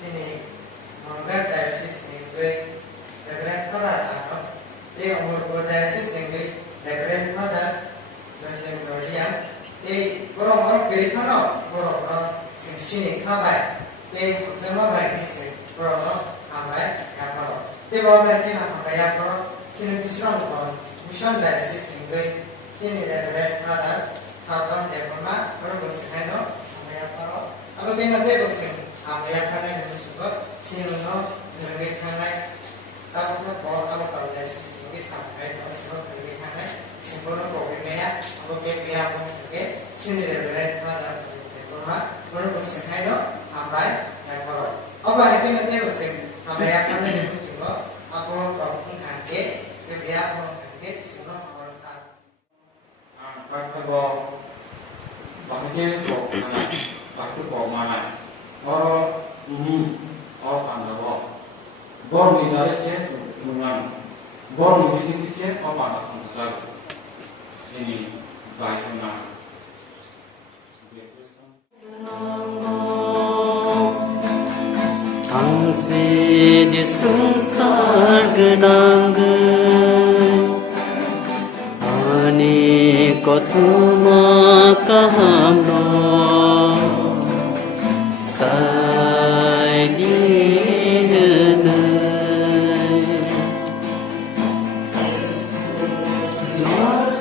sini mengangkat diagnosis dengan referensi pada apa? Dia umur diagnosis dengan referensi pada mesin dolian. Dia orang beri mana orang sini kabar. Dia semua baik sini orang kabar kabar. Dia bawa mereka nak kabar kabar. Sini mission diagnosis dengan sini referensi pada 사단 대본만 그런 것을 해놓은 아메야파로 아마 그때 것은 아메야파의 무수가 지능로 능력 하나의 따뜻한 거 아무것도 될 수 있는 게 상태의 것으로 능력 하나의 신분을 보기매야 아무게 비하고 그게 신뢰를 하다 대본만 그런 것을 해놓은 아메야파로 어바의 그때 것은 아메야파의 무수가 아무것도 관계 그 비하고 관계 신으로 Kalau bahagia kok mana, bahagia kok mana, orang pandai bor ni jadi sih dengan bor ni sini sih apa nak sampai sini baik mana. 당시 네 संसार गनांग 아니 것도 까함로 사이디는 너살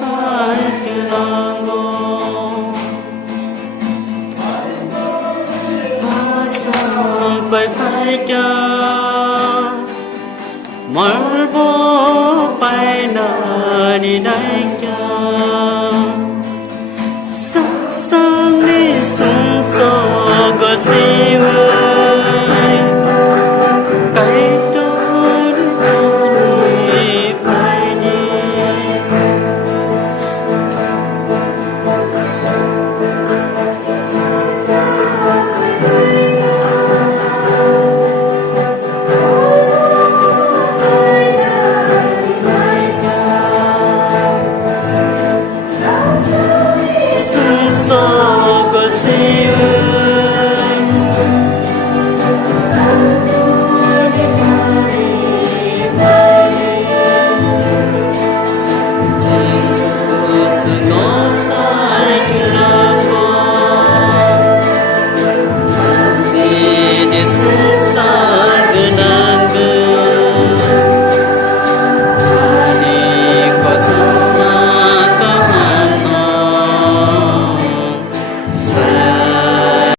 그나고 아성 빨빨자 멀보 빨나니 나이자 sắc sáng đi sông sò gờ